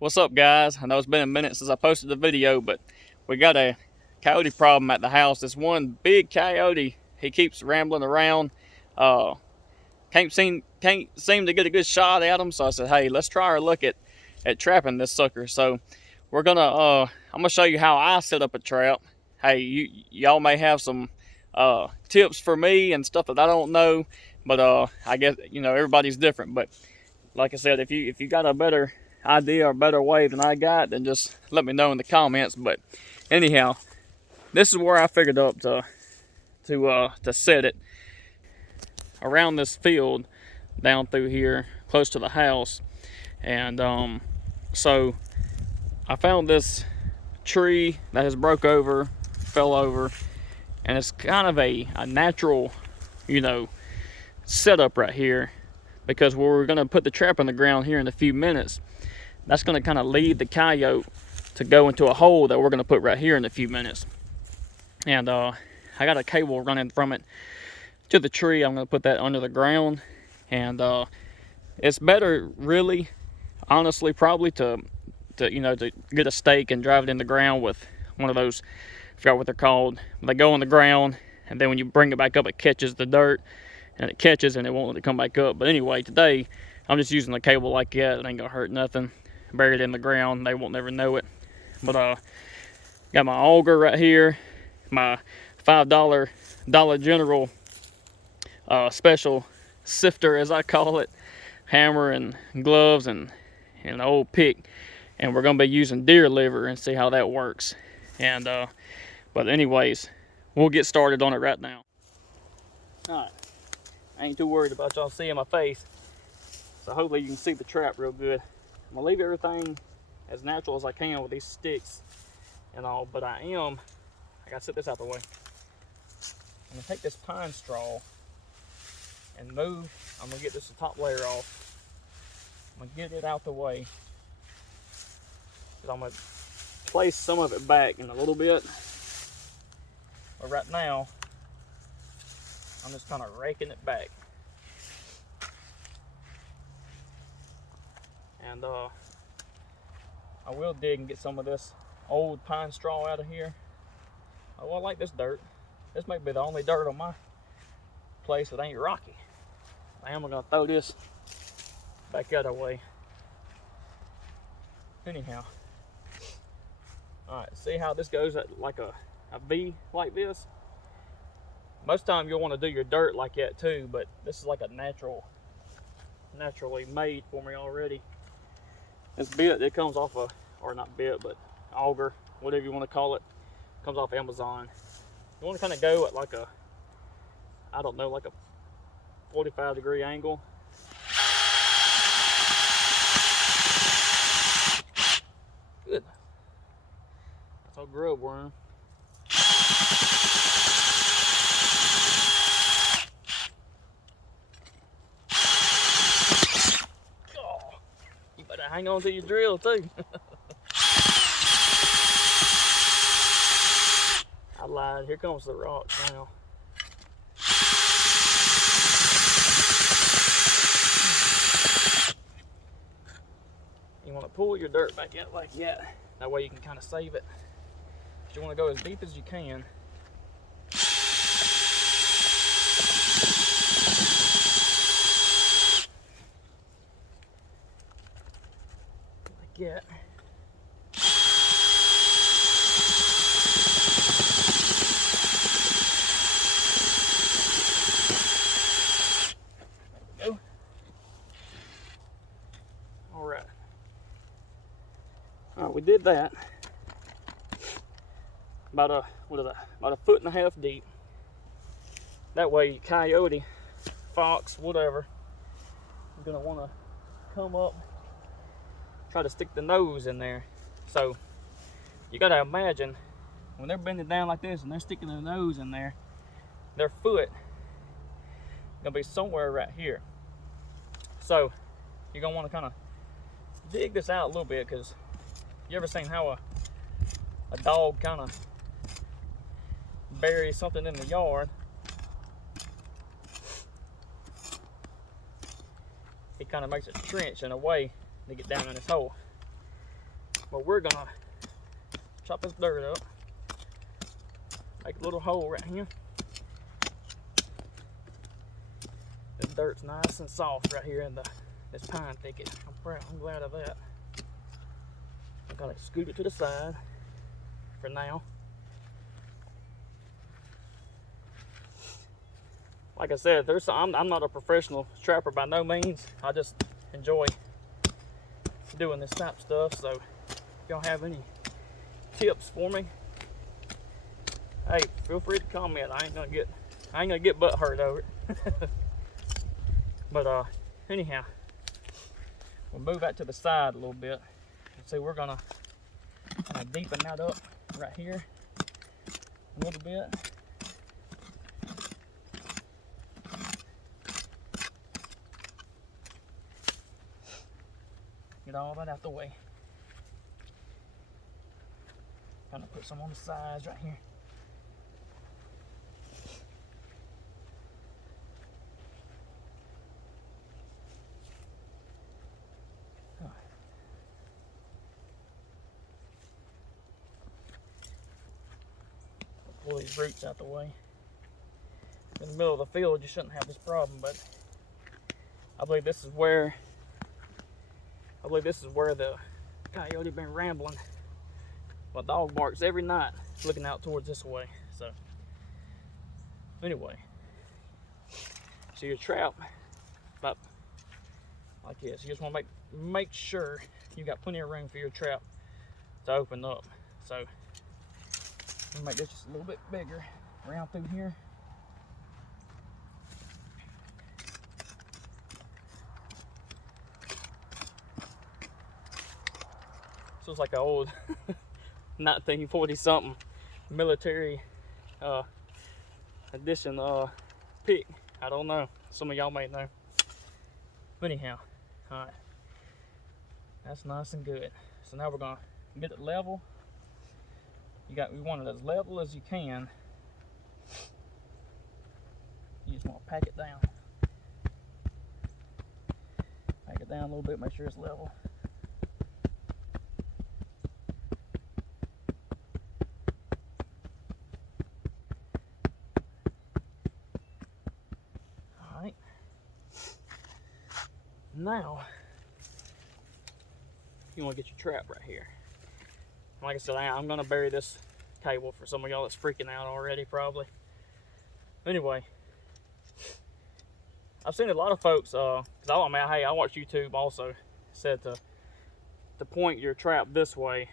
What's up, guys? I know it's been a minute since I posted the video, but we got a coyote problem at the house. This one big coyote, he keeps rambling around. Uh, can't seem to get a good shot at him. So I said, hey, let's try our luck at trapping this sucker. So I'm gonna show you how I set up a trap. Hey, y'all may have some tips for me and stuff that I don't know, but I guess everybody's different. But like I said, if you got a better idea or better way than I got, then just let me know in the comments. But anyhow, this is where I figured up to set it around this field down through here close to the house. And so I found this tree that has broke over, fell over, and it's kind of a natural, you know, setup right here, because we're going to put the trap in the ground here in a few minutes. That's going to kind of lead the coyote to go into a hole that we're going to put right here in a few minutes. And I got a cable running from it to the tree. I'm going to put that under the ground. And it's better, really, honestly, probably to get a stake and drive it in the ground with one of those, I forgot what they're called. They go in the ground, and then when you bring it back up, it catches the dirt, and it catches, and it won't let it come back up. But anyway, today, I'm just using a cable like that. It ain't gonna hurt nothing. Buried in the ground, they won't never know it. But got my auger right here, my $5 Dollar General special sifter, as I call it, hammer and gloves and an old pick, and we're gonna be using deer liver and see how that works. And but anyways, we'll get started on it right now. All right, I ain't too worried about y'all seeing my face, so hopefully you can see the trap real good. I'm gonna leave everything as natural as I can with these sticks and all, but I gotta set this out the way. I'm gonna take this pine straw and move. I'm gonna get this top layer off. I'm gonna get it out the way. I'm gonna place some of it back in a little bit. But right now, I'm just kind of raking it back. And I will dig and get some of this old pine straw out of here. Oh, I like this dirt. This may be the only dirt on my place that ain't rocky. I am gonna throw this back out of the way. Anyhow, all right, see how this goes at like a V like this? Most time you'll want to do your dirt like that too, but this is like a naturally made for me already. This bit, it comes off a, or not bit, but auger, whatever you want to call it, comes off Amazon. You want to kind of go at like a, I don't know, like a 45-degree angle. Good. That's all grub worm. Oh, you better hang on to your drill too. I lied. Here comes the rocks now. You want to pull your dirt back out like that. That way you can kind of save it. But you want to go as deep as you can. Like that. There we go. All right. All right, we did that. About a foot and a half deep. That way, coyote, fox, whatever, you're gonna want to come up, try to stick the nose in there. So you gotta imagine when they're bending down like this and they're sticking their nose in there, their foot gonna be somewhere right here. So you're gonna want to kind of dig this out a little bit, because you ever seen how a dog kind of buries something in the yard? He kind of makes a trench in a way to get down in this hole. But we're gonna chop this dirt up, make a little hole right here. This dirt's nice and soft right here in this pine thicket. I'm glad of that. I'm gonna scoot it to the side for now. Like I said, I'm not a professional trapper by no means. I just enjoy doing this type of stuff. So if y'all have any tips for me, hey, feel free to comment. I ain't gonna get butt hurt over it. But anyhow, we'll move out to the side a little bit. So we're gonna deepen that up right here a little bit. Get all that out the way. Gonna put some on the sides right here. Pull these roots out the way. In the middle of the field, you shouldn't have this problem, but I believe this is where the coyote been rambling. My dog barks every night, looking out towards this way. So anyway, so your trap, about like this. You just want to make sure you got plenty of room for your trap to open up. So I'm gonna make this just a little bit bigger around through here. So it's like an old 1940 something military edition pick. I don't know. Some of y'all may know. But anyhow, alright. That's nice and good. So now we're gonna get it level. We want it as level as you can. You just want to pack it down. Pack it down a little bit, make sure it's level. Alright. Now, you want to get your trap right here. Like I said, I'm going to bury this cable for some of y'all that's freaking out already, probably. Anyway, I've seen a lot of folks, cause I watch YouTube also, said to point your trap this way,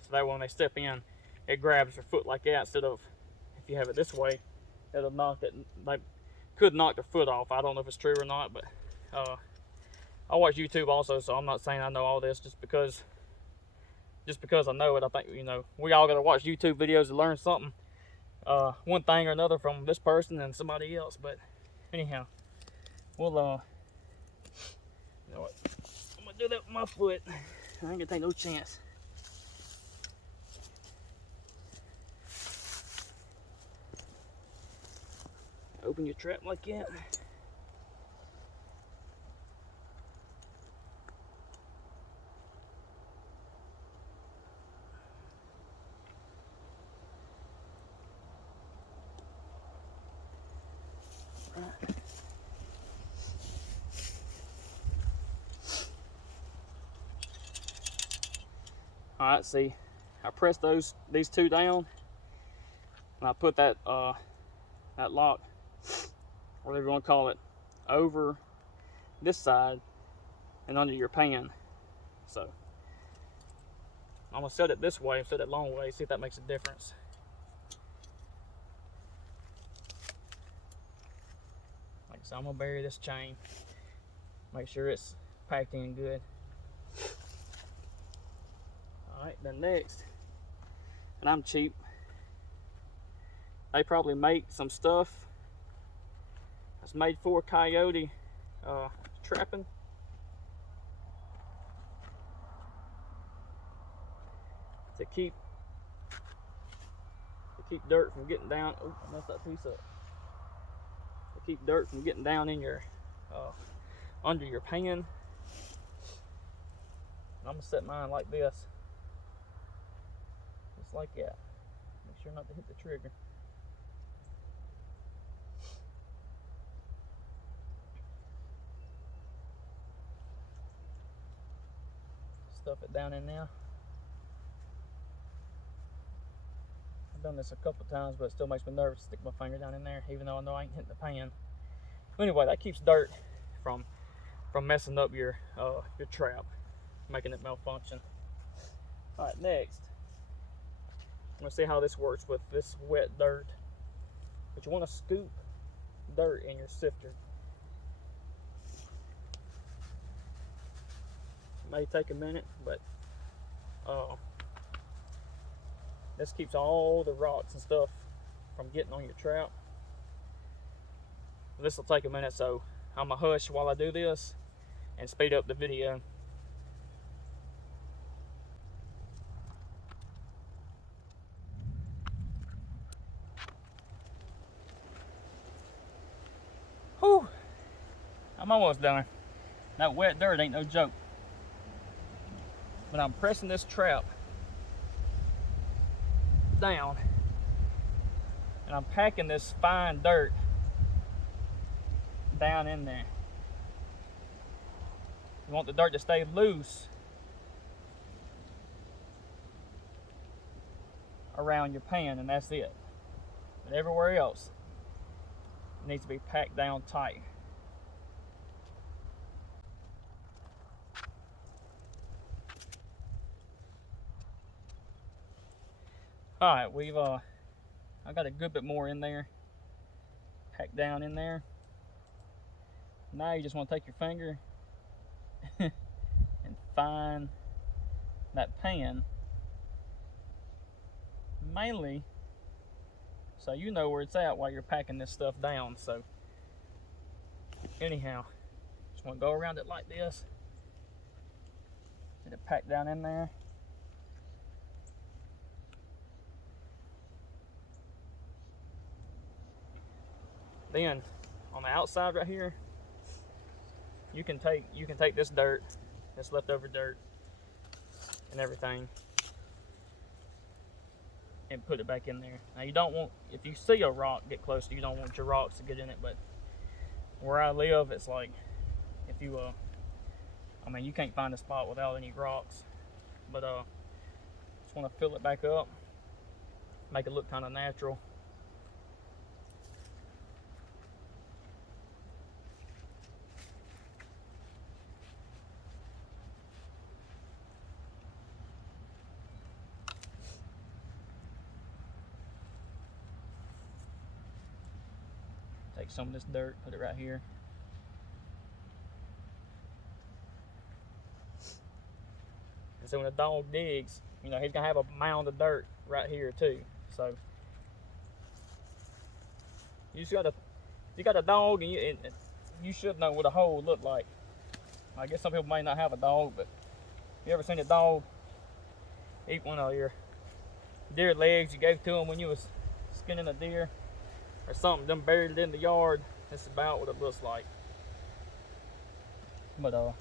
so that when they step in, it grabs their foot like that, instead of, if you have it this way, it'll knock it, like, could knock their foot off. I don't know if it's true or not, but I watch YouTube also, so I'm not saying I know all this just because I know it. I think, you know, we all gotta watch YouTube videos to learn something, one thing or another from this person and somebody else. But anyhow, we'll you know what, I'm gonna do that with my foot. I ain't gonna take no chance. Open your trap like that. All right, see, I pressed these two down, and I put that that lock, whatever you want to call it, over this side and under your pan. So I'm gonna set it this way instead of that long way. See if that makes a difference. Like I said, I'm gonna bury this chain. Make sure it's packed in good. Alright, then next, and I'm cheap, they probably make some stuff that's made for coyote trapping. To keep dirt from getting down. Oh, I messed that piece up. To keep dirt from getting down in your under your pan. I'm gonna set mine like this. like that. Make sure not to hit the trigger. Stuff it down in there. I've done this a couple times, but it still makes me nervous to stick my finger down in there, even though I know I ain't hitting the pan. But anyway, that keeps dirt from messing up your trap, making it malfunction. All right, next, I'm gonna see how this works with this wet dirt. But you want to scoop dirt in your sifter. It may take a minute, but this keeps all the rocks and stuff from getting on your trap. This will take a minute, so I'm gonna hush while I do this and speed up the video. Whew, I'm almost done. That wet dirt ain't no joke. But I'm pressing this trap down and I'm packing this fine dirt down in there. You want the dirt to stay loose around your pan, and that's it. But everywhere else, it needs to be packed down tight. All right, I got a good bit more in there, packed down in there. Now you just want to take your finger and find that pan, mainly so you know where it's at while you're packing this stuff down. So anyhow, just want to go around it like this, get it packed down in there. Then on the outside right here, you can take this dirt, this leftover dirt and everything, and put it back in there. Now you don't want, if you see a rock get close to you, don't want your rocks to get in it. But where I live, it's like, if you I mean, you can't find a spot without any rocks. But just want to fill it back up, make it look kind of natural. Take some of this dirt, put it right here. And so when the dog digs, you know, he's gonna have a mound of dirt right here too. So you just gotta, if you got a dog, and you should know what a hole look like. I guess some people may not have a dog, but you ever seen a dog eat one of your deer legs you gave to him when you was skinning a deer or something, them buried it in the yard? That's about what it looks like. But we'll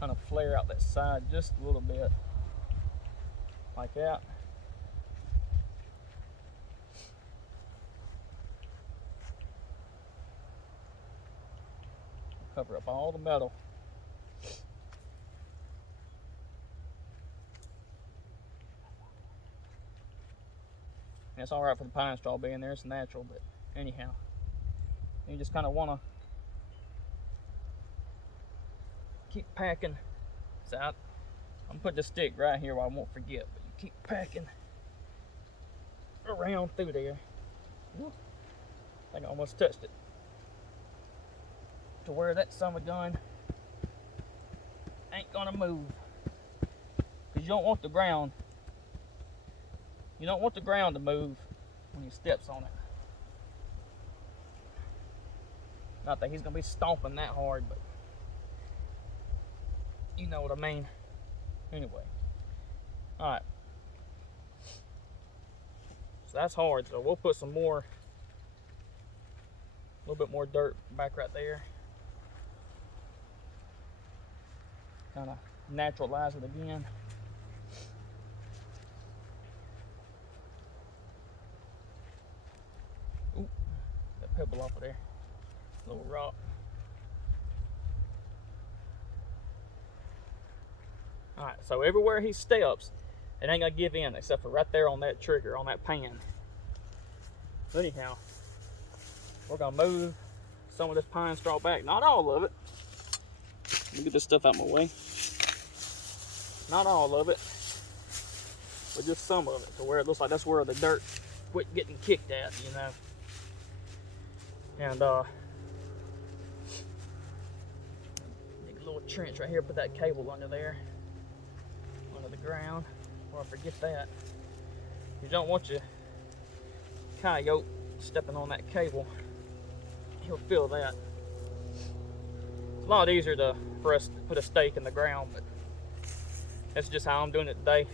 kind of flare out that side just a little bit, like that. Cover up all the metal. And it's all right for the pine straw being there, it's natural, but anyhow, you just kind of want to keep packing. So I'm gonna put the stick right here where I won't forget, but you keep packing around through there. Woo. I think I almost touched it. To where that son of a gun ain't gonna move. Because you don't want the ground. You don't want the ground to move when he steps on it. Not that he's gonna be stomping that hard, but you know what I mean. Anyway. Alright. So that's hard, so we'll put some more, a little bit more dirt back right there. Kind of naturalize it again. couple off of there. Little rock. Alright, so everywhere he steps, it ain't gonna give in except for right there on that trigger, on that pan. But anyhow, we're gonna move some of this pine straw back. Not all of it. Let me get this stuff out of my way. Not all of it, but just some of it, to where it looks like that's where the dirt quit getting kicked at, you know. And dig a little trench right here, put that cable under there, under the ground, before I forget that. You don't want your coyote stepping on that cable. He'll feel that. It's a lot easier for us to put a stake in the ground, but that's just how I'm doing it today.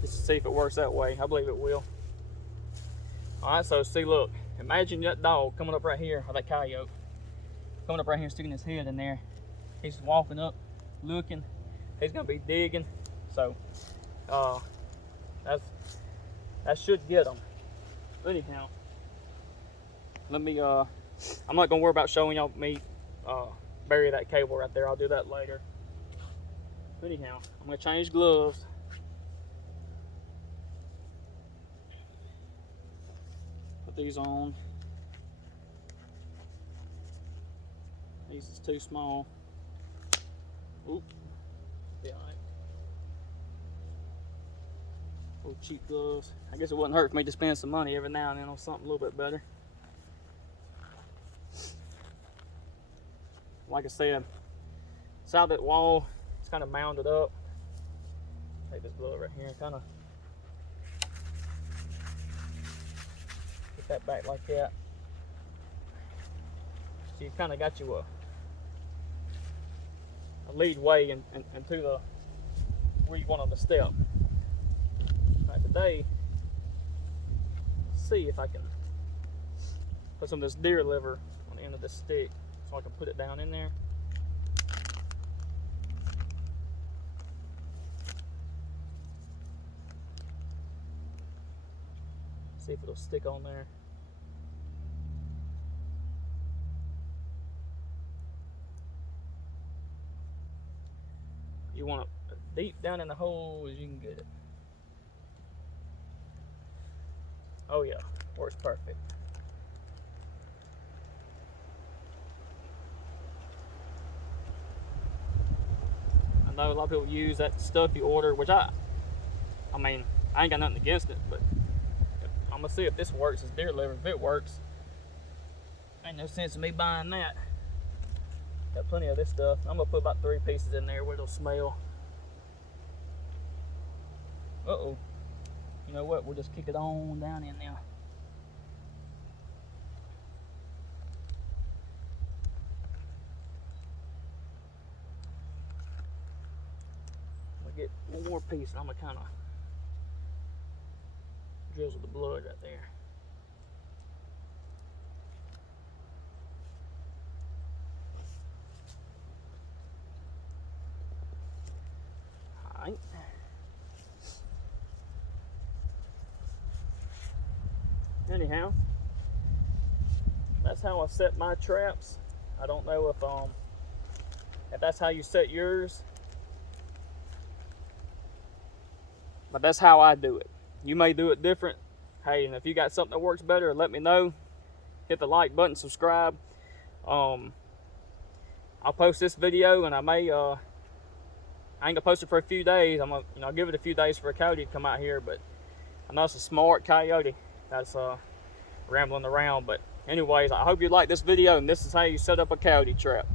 Just to see if it works that way. I believe it will. Alright, so see, look. Imagine that dog coming up right here, or that coyote, coming up right here, sticking his head in there. He's walking up, looking. He's going to be digging. So, that should get him. But anyhow, let me, I'm not going to worry about showing y'all me bury that cable right there. I'll do that later. But anyhow, I'm going to change gloves. Put these on. These is too small. Oop. Be alright. Little cheap gloves. I guess it wouldn't hurt for me to spend some money every now and then on something a little bit better. Like I said, side of that wall, it's kind of mounded up. Take this glove right here, kind of get that back like that. So you kind of got you a lead way into the where you want on the step. Right, today, let's see if I can put some of this deer liver on the end of this stick, so I can put it down in there. See if it'll stick on there. You want it deep down in the hole as you can get it. Oh yeah, works perfect. I know a lot of people use that stuff you order, which I mean, I ain't got nothing against it, but I'm gonna see if this works as deer liver. If it works, ain't no sense in me buying that. Got plenty of this stuff. I'm gonna put about 3 pieces in there where it'll smell. Uh-oh. You know what? We'll just kick it on down in now. I'm gonna get one more piece and I'm gonna kind of drizzle the blood right there. Alright. Anyhow, that's how I set my traps. I don't know if that's how you set yours, but that's how I do it. You may do it different. Hey, and if you got something that works better, let me know. Hit the like button, subscribe. I'll post this video, and I may I ain't gonna post it for a few days. I'm gonna I'll give it a few days for a coyote to come out here, but I know it's a smart coyote that's rambling around. But anyways, I hope you like this video, and this is how you set up a coyote trap.